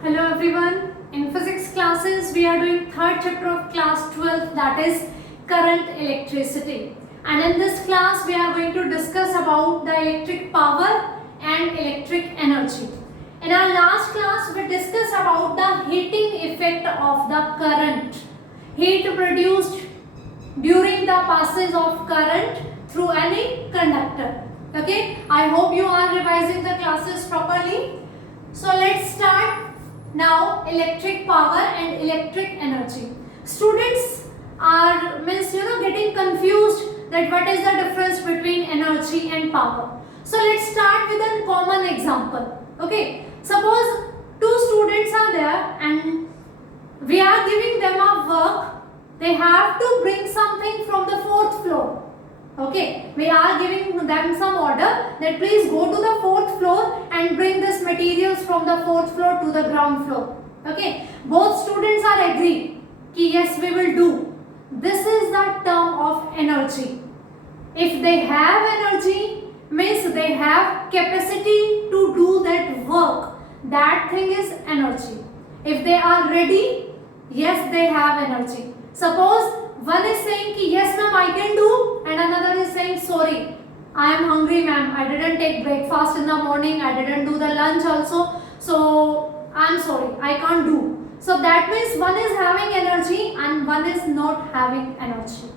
Hello everyone. In physics classes we are doing third chapter of class 12, that is current electricity. And in this class we are going to discuss about the electric power and electric energy. In our last class we discussed about the heating effect of the current. Heat produced during the passage of current through any conductor. Okay, I hope you are revising the classes properly. So let's start. Now electric power and electric energy. Students are getting confused that what is the difference between energy and power. So let's start with a common example. Okay, suppose two students are there and we are giving them a work. They have to bring something from the fourth floor. Okay, we are giving them some order that please go to the fourth floor and bring this materials from the fourth floor to the ground floor. Okay, both students are agreed कि yes we will do. This is the term of energy. If they have energy, means they have capacity to do that work. That thing is energy. If they are ready, yes they have energy. Suppose one is saying ki yes ma'am I can do and another is saying sorry I am hungry ma'am, I didn't take breakfast in the morning, I didn't do the lunch also, so I am sorry I can't do. So that means one is having energy and one is not having energy.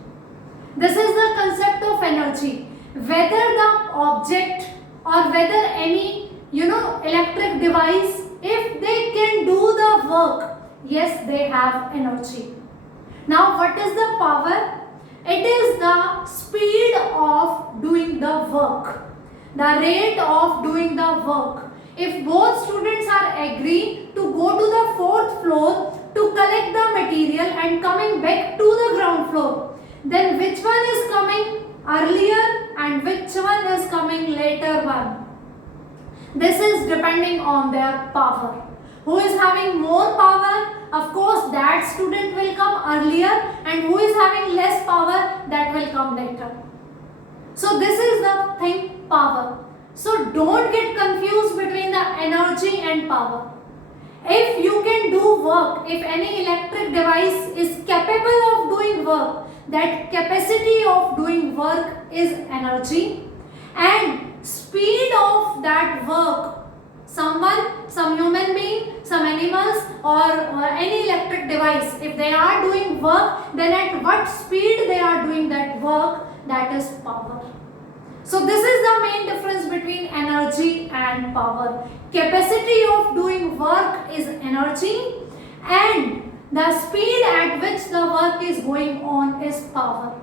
This is the concept of energy. Whether the object or whether any electric device, if they can do the work, yes they have energy. Now what is the power? It is the speed of doing the work, the rate of doing the work. If both students are agree to go to the fourth floor to collect the material and coming back to the ground floor, then which one is coming earlier and which one is coming later one? This is depending on their power. Who is having more power? Of course that student will come earlier, and who is having less power, that will come later. So this is the thing, power. So don't get confused between the energy and power. If you can do work, if any electric device is capable of doing work, that capacity of doing work is energy, and speed of that work, some human being, some animals or any electric device, if they are doing work, then at what speed they are doing that work, that is power. So this is the main difference between energy and power. Capacity of doing work is energy and the speed at which the work is going on is power.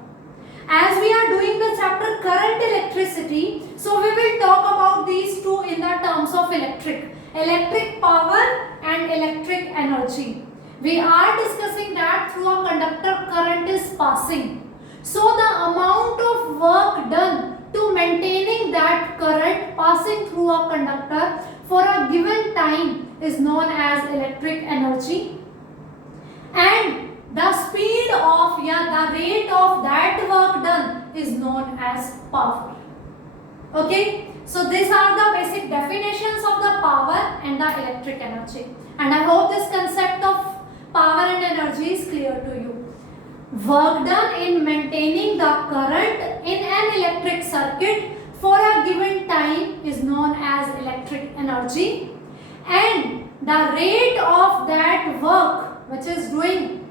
As we are doing the chapter current electricity, so we will talk about these two in the terms of electric power and electric energy. We are discussing that through a conductor current is passing. So the amount of work done to maintaining that current passing through a conductor for a given time is known as electric energy, and the speed of the rate of that work done is known as power. Okay, so these are the basic definitions of the power and the electric energy, and I hope this concept of power and energy is clear to you. Work done in maintaining the current in an electric circuit for a given time is known as electric energy, and the rate of that work which is doing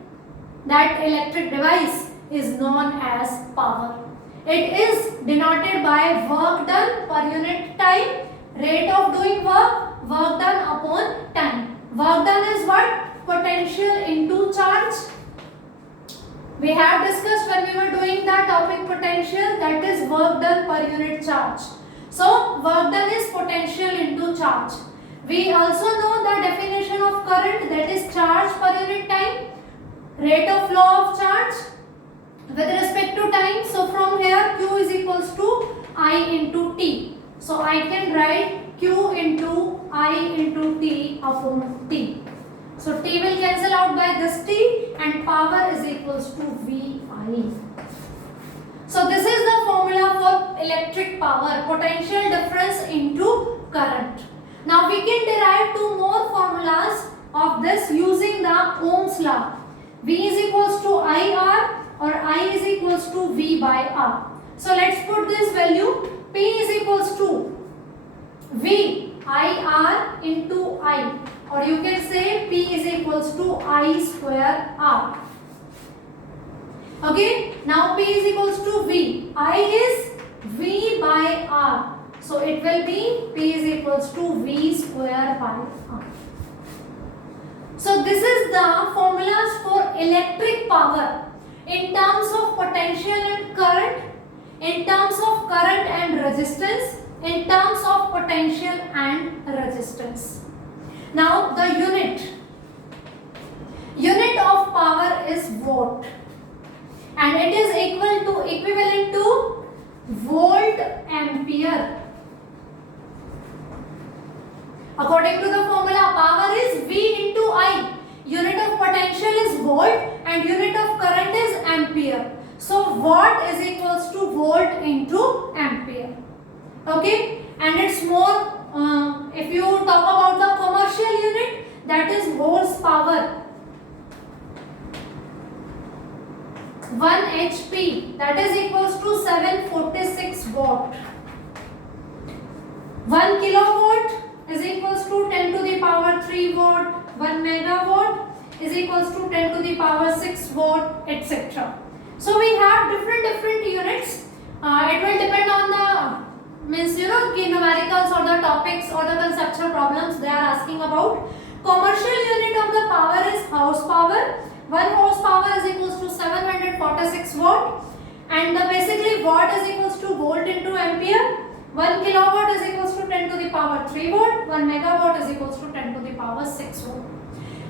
that electric device is known as power. It is denoted by work done per unit time, rate of doing work, work done upon time. Work done is what? Potential into charge. We have discussed when we were doing the topic potential, that is work done per unit charge. So work done is potential into charge. We also know the definition of current, that is charge per unit time, rate of flow of charge with respect to time. So from here Q is equals to I into T. So I can write Q into I into T upon T. So T will cancel out by this T and power is equals to VI. So this is the formula for electric power, potential difference into current. Now we can derive two more formulas of this using the Ohm's law. V is equals to IR or I is equals to V by R. So let's put this value. P is equals to V IR into I, or you can say P is equals to I square R. Okay, now P is equals to V. I is V by R. So it will be P is equals to V square by R. So this is the formulas for electric power in terms of potential and current, in terms of current and resistance, in terms of potential and resistance. Now the unit of power is watt, and it is equivalent to volt ampere. According to the formula, power is V into I. Unit of potential is volt and unit of current is ampere. So watt is equals to volt into ampere. Okay, and it's more, if you talk about the commercial unit, that is horsepower. 1 HP, that is equals to 746 watt. 1 kilowatt is equals to 10 to the power 3 watt. 1 megawatt is equals to 10 to the power 6 watt, etc. So we have different units. It will depend on the numericals or the topics or the conceptual problems they are asking about. Commercial unit of the power is horsepower. 1 horsepower is equals to 746 watt, and basically watt is equals to volt into ampere. 1 kilowatt is equals to 10 to the power 3 watt. 1 megawatt is equals to 10 to the power 6 watt.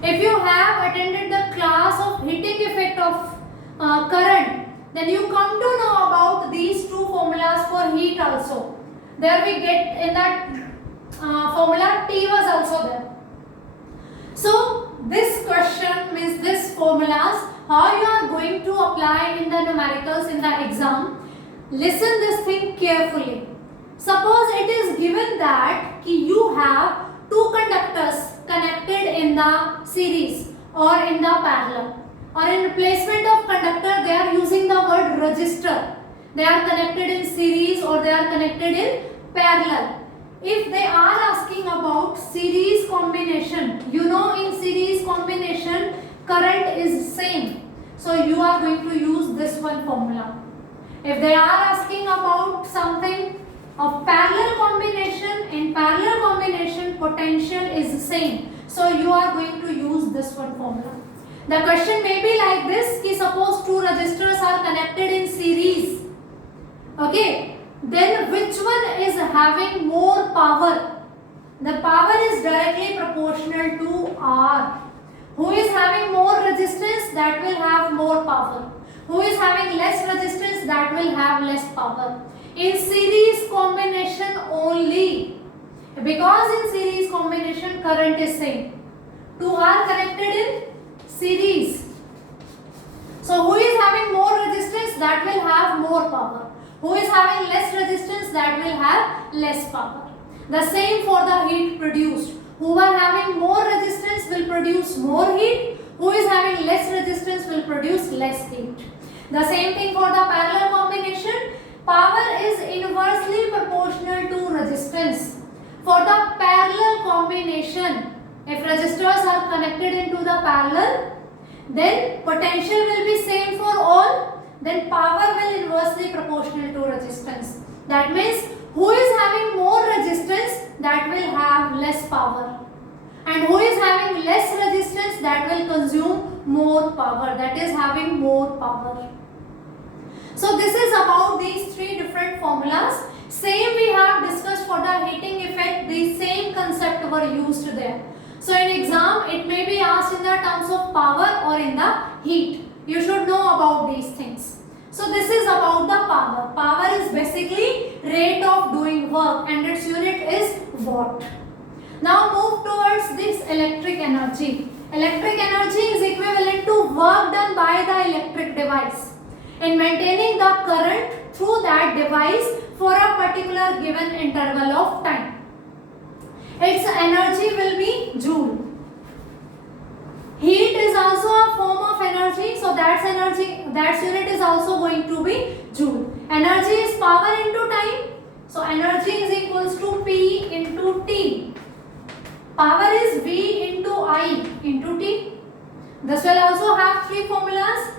If you have attended the class of heating effect of current, then you come to know about these two formulas for heat also. There we get in that formula T was also there. So this question means this formulas, how you are going to apply in the numericals in the exam. Listen this thing carefully. Suppose it is given that you have two conductors connected in the series or in the parallel, or in replacement of conductor they are using the word resistor. They are connected in series or they are connected in parallel. If they are asking about series combination, in series combination current is same, so you are going to use this one formula. If they are asking about something of parallel combination, in parallel combination potential is the same, so you are going to use this one formula. The question may be like this, ki suppose two resistors are connected in series, okay, then which one is having more power? The power is directly proportional to R. Who is having more resistance, that will have more power. Who is having less resistance, that will have less power. In series combination only, because in series combination current is same. Two are connected in series. So who is having more resistance, that will have more power. Who is having less resistance, that will have less power. The same for the heat produced. Who are having more resistance will produce more heat. Who is having less resistance will produce less heat. The same thing for the parallel combination. Power is inversely proportional to resistance. For the parallel combination, if resistors are connected into the parallel, then potential will be same for all, then power will inversely proportional to resistance. That means who is having more resistance, that will have less power, and who is having less resistance, that will consume more power, that is having more power. So this is about these three different formulas. Same we have discussed for the heating effect, the same concept were used there. So in exam it may be asked in the terms of power or in the heat. You should know about these things. So this is about the power. Power is basically rate of doing work and its unit is watt. Now move towards this electric energy. Electric energy is equivalent to work done by the electric device in maintaining the current through that device for a particular given interval of time. Its energy will be joule. also a form of energy, so that's unit is also going to be joule. Energy is power into time, so energy is equals to P into T. Power is V into I into T. This will also have three formulas.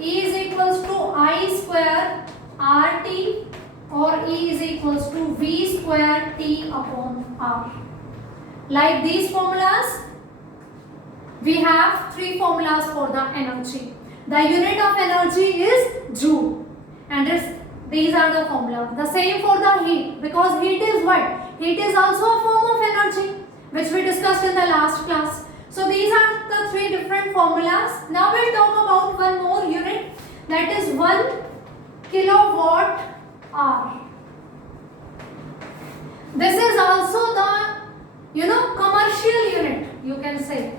E is equals to I square RT, or E is equals to V square T upon R. Like these formulas, we have three formulas for the energy. The unit of energy is joule, and these are the formulas. The same for the heat, because heat is what? Heat is also a form of energy, which we discussed in the last class. So these are the three different formulas. Now we'll talk about one more unit, that is 1 kilowatt hour. This is also the commercial unit, you can say.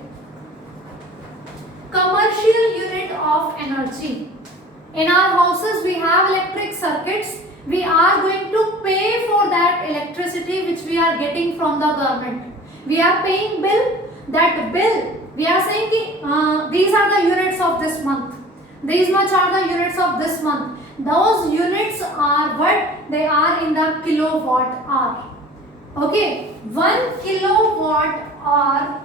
Commercial unit of energy. In our houses we have electric circuits. We are going to pay for that electricity which we are getting from the government. We are paying bill. That bill, we are saying these are the units of this month. These much are the units of this month. Those units are what? They are in the kilowatt hour. Okay, 1 kilowatt hour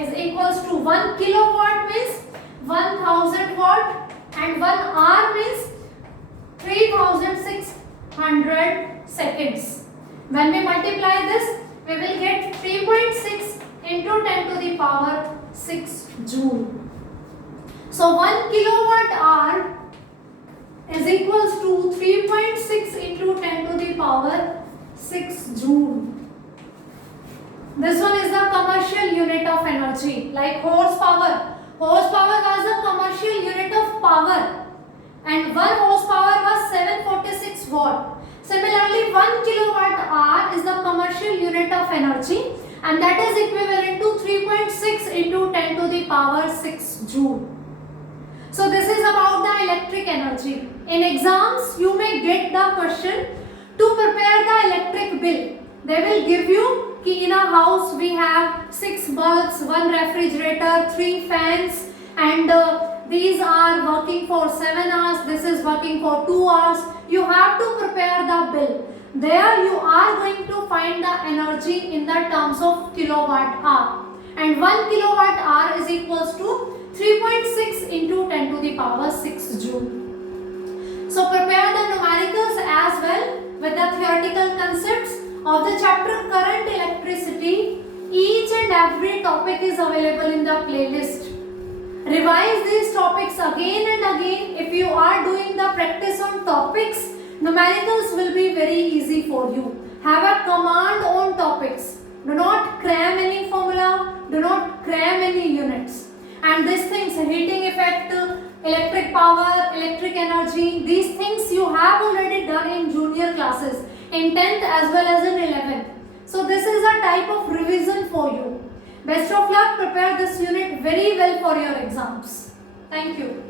is equals to 1 kilowatt means 1000 watt, and 1 hour means 3600 seconds. When we multiply this, we will get 3.6 into 10 to the power 6 joule. So 1 kilowatt hour is equals to 3.6 into 10 to the power 6 joule. This one is the commercial unit of energy. Like horsepower. Horsepower was a commercial unit of power, and 1 horsepower was 746 watt. Similarly, 1 kilowatt hour is the commercial unit of energy, and that is equivalent to 3.6 into 10 to the power 6 joule. So this is about the electric energy. In exams, you may get the question to prepare the electric bill. They will give you in a house we have 6 bulbs, 1 refrigerator, 3 fans, and these are working for 7 hours, this is working for 2 hours. You have to prepare the bill. There you are going to find the energy in the terms of kilowatt hour, and 1 kilowatt hour is equals to 3.6 into 10 to the power 6 joule. So prepare the numericals as well with the theoretical concepts of the chapter current electricity. Each and every topic is available in the playlist. Revise these topics again and again. If you are doing the practice on topics, numericals will be very easy for you. Have a command on topics. Do not cram any formula, do not cram any units. And these things, heating effect, electric power, electric energy, these things you have already done in junior classes, in 10th as well as in 11th. So this is a type of revision for you. Best of luck, prepare this unit very well for your exams. Thank you.